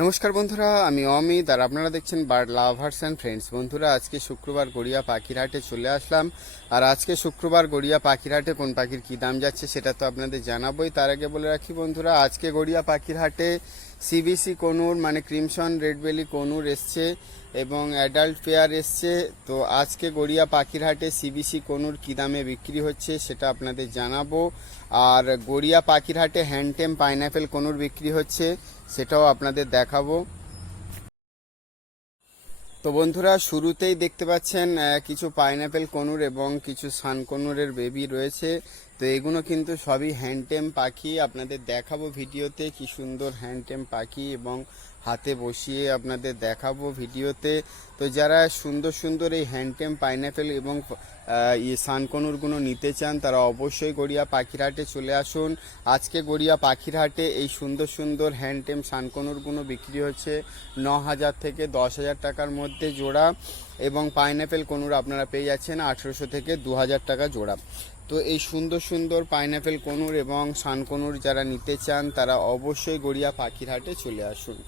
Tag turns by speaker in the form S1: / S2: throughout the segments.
S1: নমস্কার বন্ধুরা, আমি অমিত, আর আপনারা দেখছেন বার্ড লাভার্স অ্যান্ড ফ্রেন্ডস বন্ধুরা, আজকে শুক্রবার গড়িয়া পাখিরহাটে চলে আসলাম। আর আজকে শুক্রবার গড়িয়া পাখিরহাটে কোন পাখির কী দাম যাচ্ছে সেটা তো আপনাদের জানাবোই। তার আগে বলে রাখি বন্ধুরা, আজকে গড়িয়া পাখিরহাটে সিবিসি কনুর মানে ক্রিমসন রেডবেলি কনুর এসছে এবং অ্যাডাল্ট পেয়ার এসছে। তো আজকে গড়িয়া পাখিরহাটে সিবিসি কনুর কী দামে বিক্রি হচ্ছে সেটা আপনাদের জানাব। আর গড়িয়া পাখিরহাটে হ্যান্ডটেম পাইনাপেল কনুর বিক্রি হচ্ছে সেটাও আপনাদের দেখাবো। তো বন্ধুরা, শুরুতেই দেখতে পাচ্ছেন কিছু পাইনাপেল কনুর এবং কিছু সান কনুরের বেবি রয়েছে। তো এগুলো কিন্তু সবই হ্যান্ডটেম পাখি। আপনাদের দেখাবো ভিডিওতে কি সুন্দর হ্যান্ডটেম পাখি এবং হাতে বসিয়ে আপনাদের দেখাবো ভিডিওতে। তো যারা সুন্দর সুন্দর এই হ্যান্ডটেম, পাইনাপেল এবং সানকনুরগুলো নিতে চান, তারা অবশ্যই গড়িয়া পাখিরহাটে চলে আসুন। আজকে গড়িয়া পাখিরহাটে এই সুন্দর সুন্দর হ্যান্ডটেম, সানকনুরগুলো বিক্রি হচ্ছে ন হাজার থেকে দশ হাজার টাকার মধ্যে জোড়া এবং পাইনাপেল কনুর আপনারা পেয়ে যাচ্ছেন আঠেরোশো থেকে দু হাজার টাকা জোড়া। তো এই সুন্দর সুন্দর পাইনাপেল কনুর এবং সানকনুর যারা নিতে চান, তারা অবশ্যই গড়িয়া পাখিরহাটে চলে আসুন।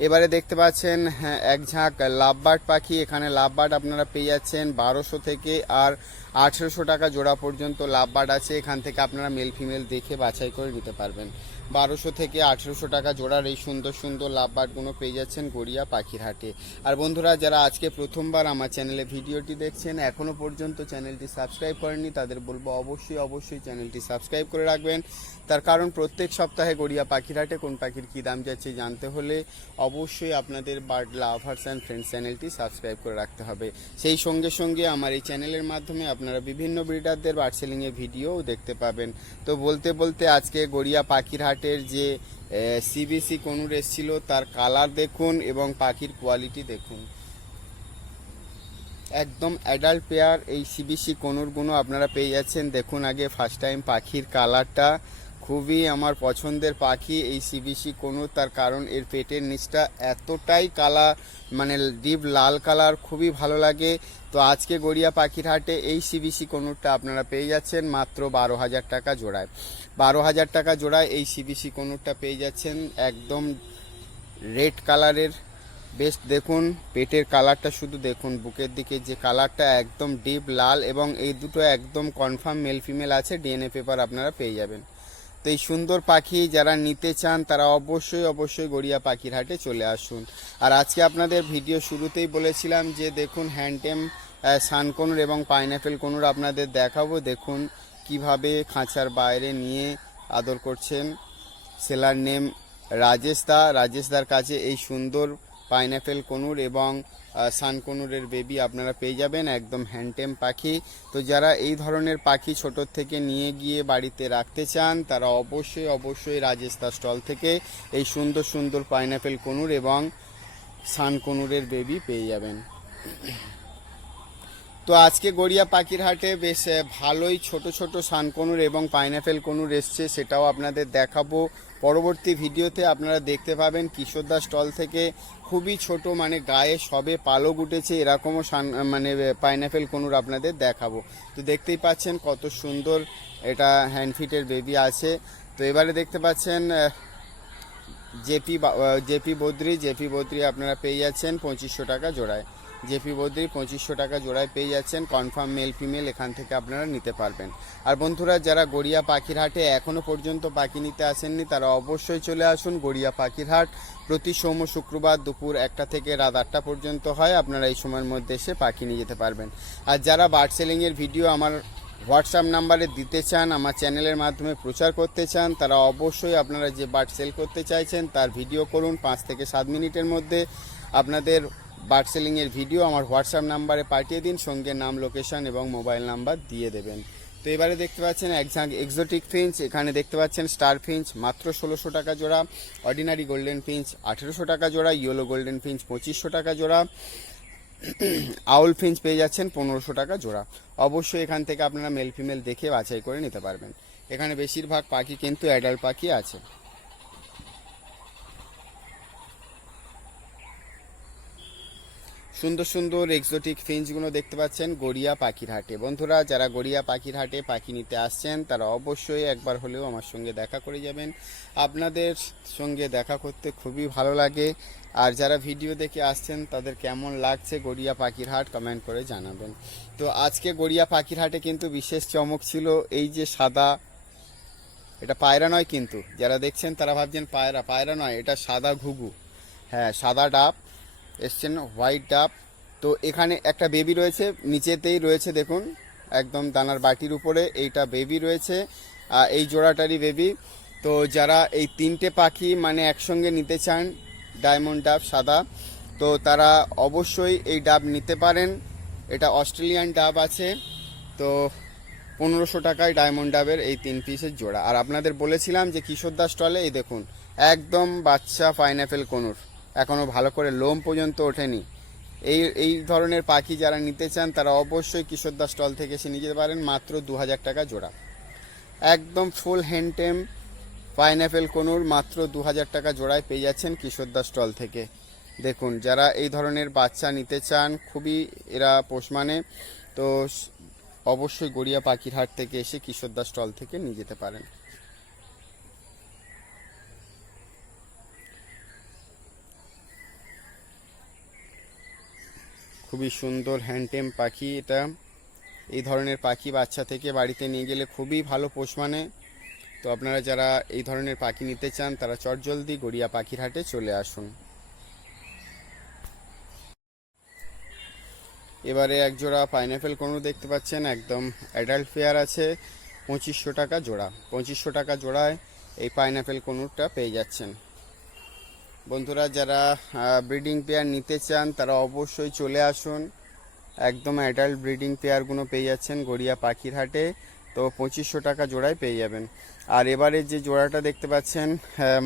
S1: এবারে দেখতে পাচ্ছেন হ্যাঁ, এক ঝাঁক লাভবার্ড পাখি। এখানে লাভবার্ড আপনারা পেয়ে যাচ্ছেন বারোশো থেকে আর আঠেরোশো টাকা জোড়া পর্যন্ত লাভবার্ড আছে। এখান থেকে আপনারা মেল ফিমেল দেখে বাছাই করে নিতে পারবেন। বারোশো থেকে আঠেরোশো টাকা জোড়ার এই সুন্দর সুন্দর লাভ লাভবার্ডগুলো পেয়ে যাচ্ছেন গড়িয়া পাখির হাটে আর বন্ধুরা, যারা আজকে প্রথমবার আমার চ্যানেলে ভিডিওটি দেখছেন এখনও পর্যন্ত চ্যানেলটি সাবস্ক্রাইব করেননি, তাদের বলব অবশ্যই অবশ্যই চ্যানেলটি সাবস্ক্রাইব করে রাখবেন। তার কারণ, প্রত্যেক সপ্তাহে গড়িয়া পাখির হাটে কোন পাখির কী দাম যাচ্ছে জানতে হলে অবশ্যই আপনাদের বার্ড লাভার্স অ্যান্ড ফ্রেন্ডস চ্যানেলটি সাবস্ক্রাইব করে রাখতে হবে। সেই সঙ্গে সঙ্গে আমার এই চ্যানেলের মাধ্যমে আপনারা বিভিন্ন ব্রিডারদের বার্ড সেলিংয়ের ভিডিওও দেখতে পাবেন। তো বলতে বলতে আজকে গড়িয়া পাখির হাটের যে সিবিসি কনুর এসেছিল, তার কালার দেখুন এবং পাখির কোয়ালিটি দেখুন। একদম অ্যাডাল্ট পেয়ার এই সিবিসি কনুরগুলো আপনারা পেয়ে যাচ্ছেন। দেখুন আগে ফার্স্ট টাইম পাখির কালারটা খুবই আমার পছন্দের পাখি এই সিবিসি কনুর তার কারণ এর পেটের নিচটা এতটাই কালার মানে ডিপ লাল কালার, খুবই ভালো লাগে। তো আজকে গড়িয়া পাখির হাটে এই সিবিসি কনুরটা আপনারা পেয়ে যাচ্ছেন মাত্র বারো হাজার টাকা জোড়ায়। বারো হাজার টাকা জোড়ায় এই সিবিসি কনুরটা পেয়ে যাচ্ছেন। একদম রেড কালারের বেশ দেখুন, পেটের কালারটা শুধু দেখুন, বুকের দিকে যে কালারটা একদম ডিপ লাল এবং এই দুটো একদম কনফার্ম মেল ফিমেল আছে ডিএনএ পেপার আপনারা পেয়ে যাবেন। তো এই সুন্দর পাখি যারা নিতে চান, তারা অবশ্যই অবশ্যই গড়িয়া পাখির হাটে চলে আসুন। আর আজকে আপনাদের ভিডিও শুরুতেই বলেছিলাম যে দেখুন, হ্যান্ডটেম সানকনুর এবং পাইনাপেল কনুর আপনাদের দেখাবো। দেখুন কীভাবে খাঁচার বাইরে নিয়ে আদর করছেন? Seller name Rajesh da. Rajesh দার কাছে এই সুন্দর পাইনাপেল কনুর এবং সানকনুরের বেবি আপনারা পেয়ে যাবেন, একদম হ্যান্ডটেম পাখি। তো যারা এই ধরনের পাখি ছোট থেকে নিয়ে গিয়ে বাড়িতে রাখতে চান, তারা অবশ্যই অবশ্যই রাজেশ দা স্টল থেকে এই সুন্দর সুন্দর পাইনাপেল কনুর এবং সানকনুরের বেবি পেয়ে যাবেন। তো আজকে গড়িয়া পাখির হাটে বেশ ভালোই ছোট ছোট সানকনুর এবং পাইনাপেল কনুর এসছে, সেটাও আপনাদের দেখাবো। পরবর্তী ভিডিওতে আপনারা দেখতে পাবেন কিশোরদা স্টল থেকে খুবই ছোট মানে গায়ে সবে পালক উঠেছে, এরকমও সান মানে পাইনাপেল কনুর আপনাদের দেখাবো। তো দেখতেই পাচ্ছেন কত সুন্দর এটা হ্যান্ডফিটের বেবি আছে। তো এবারে দেখতে পাচ্ছেন JP JP Badri JP Badri আপনারা পেয়ে যাচ্ছেন পঁচিশশো টাকা জোড়ায়। জেপি বদ্রি পঁচিশশো টাকা জোড়ায় পেয়ে যাচ্ছেন। কনফার্ম মেল ফিমেল এখান থেকে আপনারা নিতে পারবেন। আর বন্ধুরা, যারা গড়িয়া পাখির হাটে এখনও পর্যন্ত পাখি নিতে আসেননি, তারা অবশ্যই চলে আসুন গড়িয়া পাখির হাট প্রতি সোম শুক্রবার দুপুর একটা থেকে রাত আটটা পর্যন্ত হয়। আপনারা এই সময়ের মধ্যে এসে পাখি নিয়ে যেতে পারবেন। আর যারা বার্ড সেলিংয়ের ভিডিও আমার হোয়াটসঅ্যাপ নাম্বারে দিতে চান, আমার চ্যানেলের মাধ্যমে প্রচার করতে চান, তারা অবশ্যই আপনারা যে বার্ড সেল করতে চাইছেন, তার ভিডিও করুন পাঁচ থেকে সাত মিনিটের মধ্যে। আপনাদের বার্ড সেলিংয়ের ভিডিও আমার হোয়াটসঅ্যাপ নাম্বারে পাঠিয়ে দিন, সঙ্গে নাম লোকেশন এবং মোবাইল নাম্বার দিয়ে দেবেন। তো এবারে দেখতে পাচ্ছেন এক ঝাঁক এক্সোটিক ফিঞ্চ এখানে দেখতে পাচ্ছেন স্টার ফিঞ্চ মাত্র ষোলোশো টাকা জোড়া অর্ডিনারি গোল্ডেন ফিঞ্চ আঠেরোশো টাকা জোড়া ইয়েলো গোল্ডেন ফিঞ্চ পঁচিশশো টাকা জোড়া আউল ফিঞ্চ পেয়ে যাচ্ছেন পনেরোশো টাকা জোড়া। অবশ্যই এখান থেকে আপনারা মেল ফিমেল দেখে বাছাই করে নিতে পারবেন। এখানে বেশিরভাগ পাখি কিন্তু অ্যাডাল্ট পাখি আছে। সুন্দর সুন্দর এক্সোটিক ফিঞ্চগুলো দেখতে পাচ্ছেন গড়িয়া পাখির হাটে বন্ধুরা, যারা গড়িয়া পাখির হাটে পাখি নিতে আসছেন, তারা অবশ্যই একবার হলেও আমার সঙ্গে দেখা করে যাবেন। আপনাদের সঙ্গে দেখা করতে খুবই ভালো লাগে। আর যারা ভিডিও দেখে আসছেন, তাদের কেমন লাগছে গড়িয়া পাখির হাট কমেন্ট করে জানাবেন। তো আজকে গড়িয়া পাখির হাটে কিন্তু বিশেষ চমক ছিল এই যে সাদা, এটা পায়রা নয় কিন্তু। যারা দেখছেন, তারা ভাবছেন পায়রা পায়রা নয়, এটা সাদা ঘুঘু। হ্যাঁ সাদা ডাব। এসছেন হোয়াইট ডাব। তো এখানে একটা বেবি রয়েছে, নিচেতেই রয়েছে দেখুন, একদম দানার বাটির উপরে এইটা বেবি রয়েছে, আর এই জোড়াটারই বেবি। তো যারা এই তিনটে পাখি মানে একসঙ্গে নিতে চান, ডায়মন্ড ডাব সাদা, তো তারা অবশ্যই এই ডাব নিতে পারেন। এটা অস্ট্রেলিয়ান ডাব আছে, তো পনেরোশো টাকায় ডায়মন্ড ডাবের এই তিন পিসের জোড়া। আর আপনাদের বলেছিলাম যে কিশোর দাস স্টলে, এই দেখুন, একদম বাচ্চা পাইনাপেল কনুর। এখনও ভালো করে লোম পর্যন্ত ওঠেনি। এই এই ধরনের পাখি যারা নিতে চান, তারা অবশ্যই কিশোর দাস স্টল থেকে এসে নিয়ে যেতে পারেন, মাত্র দু হাজার টাকা জোড়া। একদম ফুল হ্যান্ডটেম পাইনাপেল কনুর মাত্র দু হাজার টাকা জোড়ায় পেয়ে যাচ্ছেন কিশোর দাস স্টল থেকে। দেখুন, যারা এই ধরনের বাচ্চা নিতে চান, খুবই এরা পোষ মানে তো অবশ্যই গড়িয়া পাখির হাট থেকে এসে কিশোর দাস স্টল থেকে নিয়ে যেতে পারেন। খুবই সুন্দর হ্যান্ডটেম পাখি এটা। এই ধরনের পাখি বাচ্চা থেকে বাড়িতে নিয়ে গেলে খুবই ভালো পোষ মানে। তো আপনারা যারা এই ধরনের পাখি নিতে চান, তারা চটজলদি গড়িয়া পাখির হাটে চলে আসুন। এবারে এক জোড়া পাইনাপেল কোনো দেখতে পাচ্ছেন, একদম অ্যাডাল্ট ফেয়ার আছে, পঁচিশশো টাকা জোড়া। পঁচিশশো টাকা জোড়ায় এই পাইনাপেল কনুরটা পেয়ে যাচ্ছেন। বন্ধুরা, যারা ব্রিডিং পেয়ার নিতে চান, তারা অবশ্যই চলে আসুন। একদম অ্যাডাল্ট ব্রিডিং পেয়ারগুলো পেয়ে যাচ্ছেন গড়িয়া পাখির হাটে। তো পঁচিশশো টাকা জোড়ায় পেয়ে যাবেন। আর এবারে যে জোড়াটা দেখতে পাচ্ছেন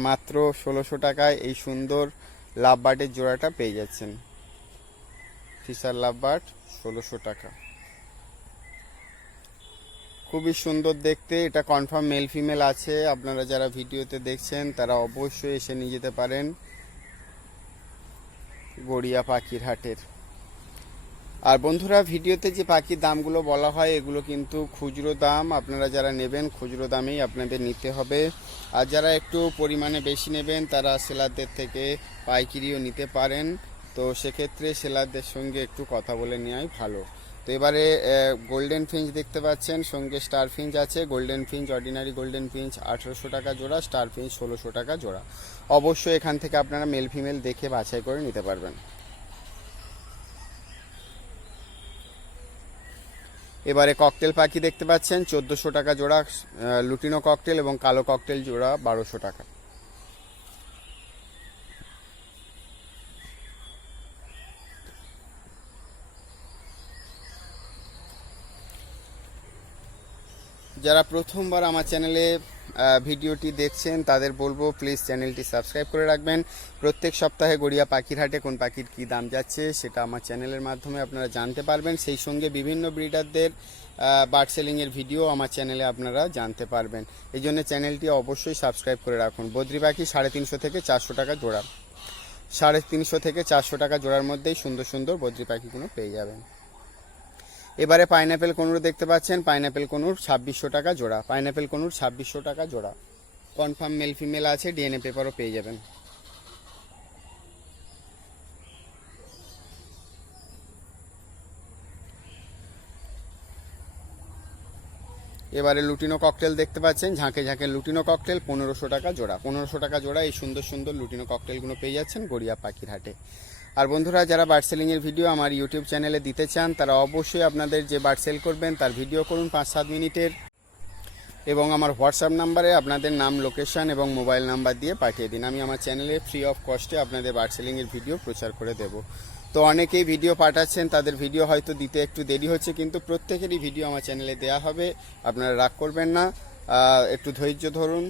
S1: মাত্র ষোলোশো টাকায় এই সুন্দর লাভ বার্ডের জোড়াটা পেয়ে যাচ্ছেন। ফিসার লাভ বার্ড ষোলোশো টাকা। খুবই সুন্দর দেখতে। এটা কনফার্ম মেল ফিমেল আছে। আপনারা যারা ভিডিওতে দেখছেন, তারা অবশ্যই এসে নিয়ে যেতে পারেন। গড়িয়া পাখির হাটের। আর বন্ধুরা, ভিডিওতে যে পাখির দামগুলো বলা হয়, এগুলো কিন্তু খুচরো দাম। আপনারা যারা নেবেন, খুচরো দামেই আপনাদের নিতে হবে। আর যারা একটু পরিমাণে বেশি নেবেন, তারা সেলারদের থেকে পাইকিরিও নিতে পারেন। তো সেক্ষেত্রে সেলারদের সঙ্গে একটু কথা বলে নেওয়াই ভালো। তো এবারে গোল্ডেন ফিঞ্চ দেখতে পাচ্ছেন, সঙ্গে স্টার ফিঞ্চ আছে। Golden finch ordinary golden finch আঠেরোশো টাকা জোড়া স্টার ফিঞ্চ ষোলোশো টাকা জোড়া। অবশ্যই এখান থেকে আপনারা মেল ফিমেল দেখে বাছাই করে নিতে পারবেন। এবারে ককটেল পাখি দেখতে পাচ্ছেন, চোদ্দোশো টাকা জোড়া লুটিনো ককটেল এবং কালো ককটেল জোড়া, বারোশো টাকা। যারা প্রথমবার আমার চ্যানেলে ভিডিওটি দেখছেন, তাদের বলব প্লিজ চ্যানেলটি সাবস্ক্রাইব করে রাখবেন। প্রত্যেক সপ্তাহে গড়িয়া পাখির হাটে কোন পাখির কী দাম যাচ্ছে, সেটা আমার চ্যানেলের মাধ্যমে আপনারা জানতে পারবেন। সেই সঙ্গে বিভিন্ন ব্রিডারদের বার্ড সেলিংয়ের ভিডিও আমার চ্যানেলে আপনারা জানতে পারবেন। এই জন্য চ্যানেলটি অবশ্যই সাবস্ক্রাইব করে রাখুন। বদ্রি পাখি সাড়ে তিনশো থেকে চারশো টাকা জোড়া। সাড়ে তিনশো থেকে চারশো টাকা জোড়ার মধ্যেই সুন্দর সুন্দর বদ্রি পাখিগুলো পেয়ে যাবেন। এবারে পাইনাপেল কনুর দেখতে পাচ্ছেন, পাইনাপেল কনুর ছাব্বিশশো টাকা জোড়া, পাইনাপেল কনুর ছাব্বিশশো টাকা জোড়া। কনফার্ম মেল ফিমেল আছে, ডিএনএ পেপারও পেয়ে যাবেন। এবারে লুটিনো ককটেল দেখতে পাচ্ছেন, ঝাঁকে ঝাঁকে লুটিনো ককটেল, পনেরোশো টাকা জোড়া। পনেরোশো টাকা জোড়া এই সুন্দর সুন্দর লুটিনো ককটেলগুলো পেয়ে যাচ্ছেন গড়িয়া পাখির হাটে আর বন্ধুরা, যারা বার্ড সেলিংয়ের ভিডিও আমার ইউটিউব চ্যানেলে দিতে চান, তারা অবশ্যই আপনাদের যে বার্ড সেল করবেন, তার ভিডিও করুন পাঁচ সাত মিনিটের। এবং আমার হোয়াটসঅ্যাপ নাম্বারে আপনাদের নাম লোকেশন এবং মোবাইল নাম্বার দিয়ে পাঠিয়ে দিন। আমি আমার চ্যানেলে ফ্রি অফ কস্টে আপনাদের বার্ড সেলিংয়ের ভিডিও প্রচার করে দেব। তো অনেকেই ভিডিও পাঠাচ্ছেন, তাদের ভিডিও হয়তো দিতে একটু দেরি হচ্ছে, কিন্তু প্রত্যেকেরই ভিডিও আমার চ্যানেলে দেওয়া হবে। আপনারা রাগ করবেন না। একটু ধৈর্য ধরুন।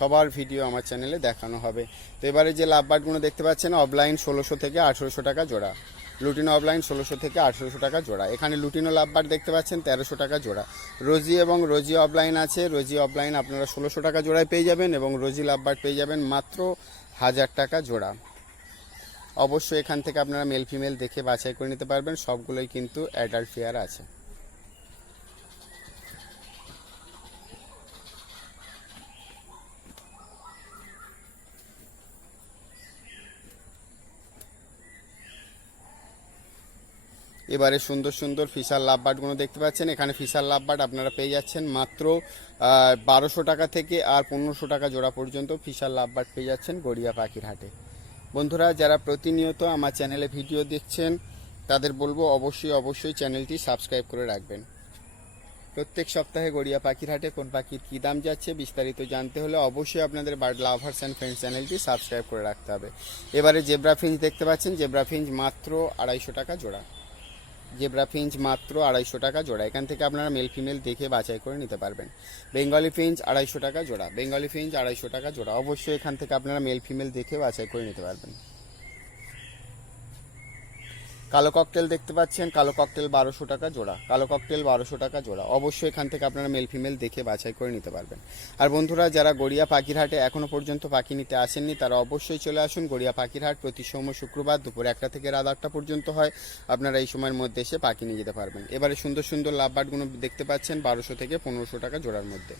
S1: সবার ভিডিও আমার চ্যানেলে দেখানো হবে। তো এবারে যে লাভবার্ডগুলো দেখতে পাচ্ছেন অফলাইন ষোলোশো থেকে আঠেরোশো টাকা জোড়া। লুটিনো অফলাইন ষোলোশো থেকে আঠেরোশো টাকা জোড়া। এখানে লুটিনো লাভবার দেখতে পাচ্ছেন, তেরোশো টাকা জোড়া। রোজি এবং রোজি অফলাইন আছে। রোজি অফলাইন আপনারা ষোলোশো টাকা জোড়ায় পেয়ে যাবেন এবং রোজি লাভবার পেয়ে যাবেন মাত্র হাজার টাকা জোড়া। অবশ্যই এখান থেকে আপনারা মেল ফিমেল দেখে বাছাই করে নিতে পারবেন। সবগুলোই কিন্তু অ্যাডাল্ট ফেয়ার আছে। এবারে সুন্দর সুন্দর ফিশার লাভবার্ডগুলো দেখতে পাচ্ছেন। এখানে ফিশার লাভবার্ড আপনারা পেয়ে যাচ্ছেন মাত্র বারোশো টাকা থেকে আর পনেরোশো টাকা জোড়া পর্যন্ত ফিশার লাভবার্ড পেয়ে যাচ্ছেন গড়িয়া পাখির হাটে। বন্ধুরা, যারা প্রতিনিয়ত আমার চ্যানেলে ভিডিও দেখছেন, তাদের বলব অবশ্যই অবশ্যই চ্যানেলটি সাবস্ক্রাইব করে রাখবেন। প্রত্যেক সপ্তাহে গড়িয়া পাখির হাটে কোন পাখির কী দাম যাচ্ছে বিস্তারিত জানতে হলে অবশ্যই আপনাদের লাভার্স অ্যান্ড ফ্রেন্ডস চ্যানেলটি সাবস্ক্রাইব করে রাখতে হবে। এবারে জেব্রা ফিঞ্চ দেখতে পাচ্ছেন। জেব্রা ফিঞ্চ মাত্র আড়াইশো টাকা জোড়া। জেব্রা ফিঞ্চ মাত্র আড়াইশো টাকা জোড়া। এখান থেকে আপনারা মেল ফিমেল দেখে বাছাই করে নিতে পারবেন। বেঙ্গলি ফিঞ্চ আড়াইশো টাকা জোড়া। বেঙ্গলি ফিঞ্চ আড়াইশো টাকা জোড়া। অবশ্যই এখান থেকে আপনারা মেল ফিমেল দেখে বাছাই করে নিতে পারবেন। কালো ককটেল দেখতে পাচ্ছেন, কালো ককটেল বারোশো টাকা জোড়া, কালো ককটেল বারোশো টাকা জোড়া। অবশ্যই এখান থেকে আপনারা মেল ফিমেল দেখে বাছাই করে নিতে পারবেন। আর বন্ধুরা, যারা গড়িয়া পাখিরহাটে এখনও পর্যন্ত পাখি নিতে আসেননি, তারা অবশ্যই চলে আসুন গড়িয়া পাখিরহাট। প্রতি সোম শুক্রবার দুপুর একটা থেকে রাত আটটা পর্যন্ত হয়। আপনারা এই সময়ের মধ্যে এসে পাখি নিয়ে যেতে পারবেন। এবারে সুন্দর সুন্দর লাভবার্ডগুলো দেখতে পাচ্ছেন, বারোশো থেকে পনেরোশো টাকা জোড়ার মধ্যে।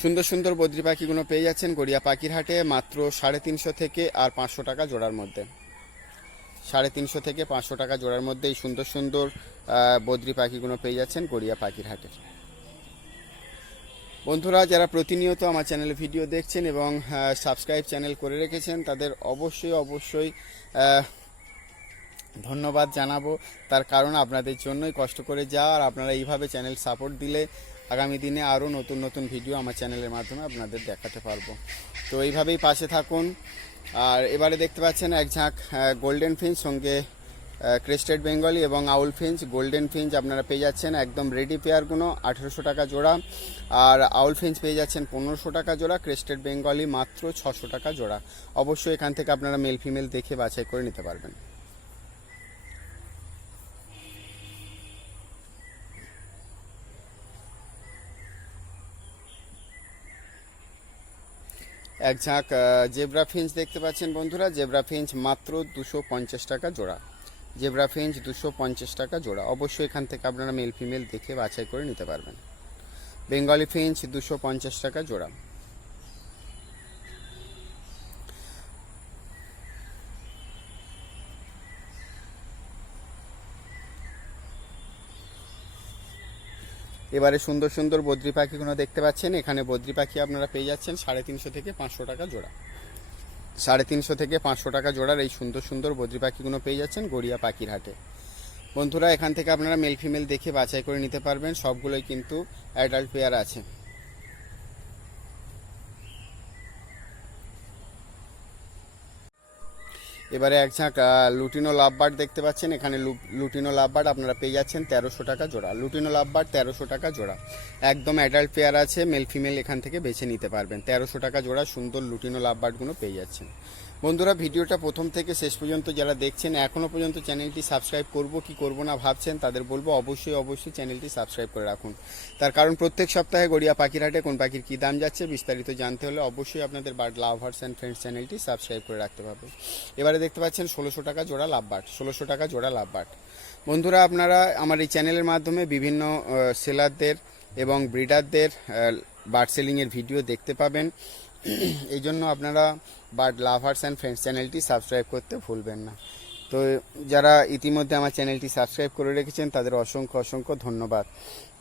S1: সুন্দর সুন্দর বদ্রি পাখিগুলো পেয়ে যাচ্ছেন গড়িয়া পাখির হাটে মাত্র সাড়ে তিনশো থেকে আর পাঁচশো টাকা জোড়ার মধ্যে। সাড়ে তিনশো থেকে পাঁচশো টাকা জোড়ার মধ্যে এই সুন্দর সুন্দর বদ্রি পাখিগুলো পেয়ে যাচ্ছেন গড়িয়া পাখির হাটে বন্ধুরা, যারা প্রতিনিয়ত আমার চ্যানেলে ভিডিও দেখছেন এবং সাবস্ক্রাইব চ্যানেল করে রেখেছেন, তাদের অবশ্যই অবশ্যই ধন্যবাদ জানাব। তার কারণ আপনাদের জন্যই কষ্ট করে যাওয়া, আর আপনারা এইভাবে চ্যানেল সাপোর্ট দিলে আগামী দিনে আরও নতুন নতুন ভিডিও আমার চ্যানেলের মাধ্যমে আপনাদের দেখাতে পারব। তো এইভাবেই পাশে থাকুন। আর এবারে দেখতে পাচ্ছেন এক ঝাঁক গোল্ডেন ফিঞ্চ সঙ্গে ক্রেস্টেড বেঙ্গলি এবং আউল ফিঞ্চ গোল্ডেন ফিঞ্চ আপনারা পেয়ে যাচ্ছেন একদম রেডি পেয়ারগুলো আঠেরোশো টাকা জোড়া। আর আউল ফিঞ্চ পেয়ে যাচ্ছেন পনেরোশো টাকা জোড়া ক্রেস্টেড বেঙ্গলি মাত্র ছশো টাকা জোড়া। অবশ্যই এখান থেকে আপনারা মেল ফিমেল দেখে বাছাই করে নিতে পারবেন। এক ঝাঁক জেব্রা ফিঞ্চ দেখতে পাচ্ছেন বন্ধুরা। জেব্রা ফিঞ্চ মাত্র দুশো পঞ্চাশ টাকা জোড়া। জেব্রা ফিঞ্চ দুশো পঞ্চাশ টাকা জোড়া। অবশ্যই এখান থেকে আপনারা মেল ফিমেল দেখে বাছাই করে নিতে পারবেন। বেঙ্গলি ফিঞ্চ দুশো পঞ্চাশ টাকা জোড়া। এবারে সুন্দর সুন্দর বদ্রি পাখিগুলো দেখতে পাচ্ছেন। এখানে বদ্রি পাখি আপনারা পেয়ে যাচ্ছেন সাড়ে তিনশো থেকে পাঁচশো টাকা জোড়া। সাড়ে তিনশো থেকে পাঁচশো টাকা জোড়ার এই সুন্দর সুন্দর বদ্রি পাখিগুলো পেয়ে যাচ্ছেন গড়িয়া পাখির হাটে। বন্ধুরা, এখান থেকে আপনারা মেল ফিমেল দেখে বাছাই করে নিতে পারবেন। সবগুলোই কিন্তু অ্যাডাল্ট পেয়ার আছে। এবারে এক ঝাঁক লুটিনো লাভবার্ড দেখতে পাচ্ছেন। এখানে লুটিনো লাভবার্ড আপনারা পেয়ে যাচ্ছেন তেরোশো টাকা জোড়া। লুটিনো লাভবার্ড তেরোশো টাকা জোড়া। একদম অ্যাডাল্ট পেয়ার আছে মেল ফিমেল এখান থেকে বেছে নিতে পারবেন। তেরোশো টাকা জোড়া সুন্দর লুটিনো লাভবার্ডগুলো পেয়ে যাচ্ছেন। বন্ধুরা, ভিডিওটা প্রথম থেকে শেষ পর্যন্ত যারা দেখছেন এখনও পর্যন্ত চ্যানেলটি সাবস্ক্রাইব করব, কি করব না ভাবছেন, তাদের বলব অবশ্যই অবশ্যই চ্যানেলটি সাবস্ক্রাইব করে রাখুন। তার কারণ, প্রত্যেক সপ্তাহে গড়িয়া পাখির হাটে কোন পাখির কী দাম যাচ্ছে বিস্তারিত জানতে হলে অবশ্যই আপনাদের বার্ড লাভার্স অ্যান্ড ফ্রেন্ডস চ্যানেলটি সাবস্ক্রাইব করে রাখতে হবে। এবারে দেখতে পাচ্ছেন, ষোলোশো টাকা জোড়া লাভবাট ষোলোশো টাকা জোড়া লাভবাট বন্ধুরা, আপনারা আমার এই চ্যানেলের মাধ্যমে বিভিন্ন সেলারদের এবং ব্রিডারদের বার্ড সেলিংয়ের ভিডিও দেখতে পাবেন। এই জন্য আপনারা বার্ড লাভার্স অ্যান্ড ফ্রেন্ডস চ্যানেলটি সাবস্ক্রাইব করতে ভুলবেন না। তো যারা ইতিমধ্যে আমার চ্যানেলটি সাবস্ক্রাইব করে রেখেছেন, তাদের অসংখ্য অসংখ্য ধন্যবাদ।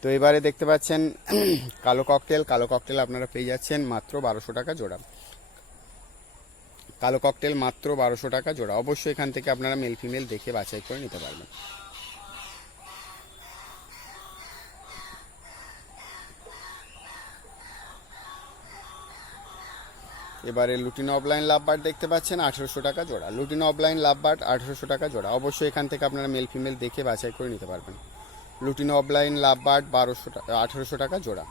S1: তো এবারে দেখতে পাচ্ছেন, কালো ককটেল। কালো ককটেল আপনারা পেয়ে যাচ্ছেন মাত্র বারোশো টাকা জোড়া। কালো ককটেল মাত্র বারোশো টাকা জোড়া। অবশ্যই এখান থেকে আপনারা মেল ফিমেল দেখে বাছাই করে নিতে পারবেন। এবারে লুটিনো অফলাইন লাভবার্ড দেখতে পাচ্ছেন, আঠেরোশো টাকা জোড়া। লুটিনো অফলাইন লাভবার্ড আঠেরোশো টাকা জোড়া। অবশ্যই এখান থেকে আপনারা মেল ফিমেল দেখে বাছাই করে নিতে পারবেন। লুটিনো অফলাইন লাভবার্ড বারোশো টাকা আঠেরোশো টাকা জোড়া।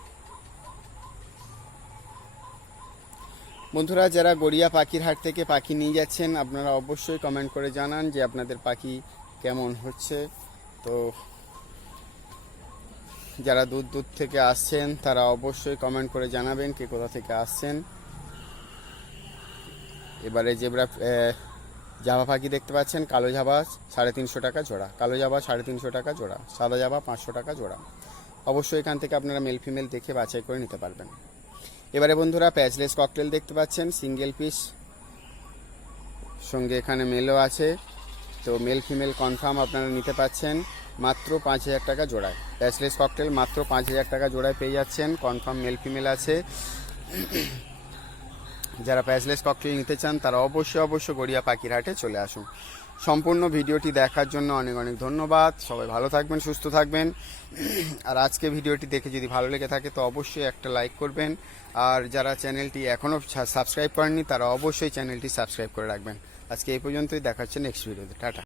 S1: বন্ধুরা, যারা গড়িয়া পাখির হাট থেকে পাখি নিয়ে যাচ্ছেন, আপনারা অবশ্যই কমেন্ট করে জানান যে আপনাদের পাখি কেমন হচ্ছে। তো যারা দূর দূর থেকে আসছেন, তারা অবশ্যই কমেন্ট করে জানাবেন কে কোথা থেকে আসছেন। এবারে জেব্রা জাভা পাখি দেখতে পাচ্ছেন, কালো জাভা সাড়ে তিনশো টাকা জোড়া, কালো জাভা সাড়ে তিনশো টাকা জোড়া, সাদা জাভা পাঁচশো টাকা জোড়া। অবশ্যই এখান থেকে আপনারা মেল ফিমেল দেখে বাছাই করে নিতে পারবেন। এবারে বন্ধুরা প্যাচলেস ককটেল দেখতে পাচ্ছেন সিঙ্গেল পিস সঙ্গে এখানে মেলও আছে। তো মেল ফিমেল কনফার্ম আপনারা নিতে পাচ্ছেন, মাত্র পাঁচ হাজার টাকা জোড়ায়। প্যাচলেস ককটেল মাত্র পাঁচ হাজার টাকা জোড়ায় পেয়ে যাচ্ছেন কনফার্ম মেল ফিমেল আছে। যারা প্যাচলেস ককটেল নিতে চান, তারা অবশ্যই অবশ্যই গড়িয়া পাখিরহাটে চলে আসুন। সম্পূর্ণ ভিডিওটি দেখার জন্য অনেক অনেক ধন্যবাদ। সবাই ভালো থাকবেন, সুস্থ থাকবেন। আর আজকে ভিডিওটি দেখে যদি ভালো লেগে থাকে, তো অবশ্যই একটা লাইক করবেন। আর যারা চ্যানেলটি এখনও সাবস্ক্রাইব করেননি, তারা অবশ্যই চ্যানেলটি সাবস্ক্রাইব করে রাখবেন। আজকে এই পর্যন্তই দেখাচ্ছে নেক্সট ভিডিওতে। টাটা।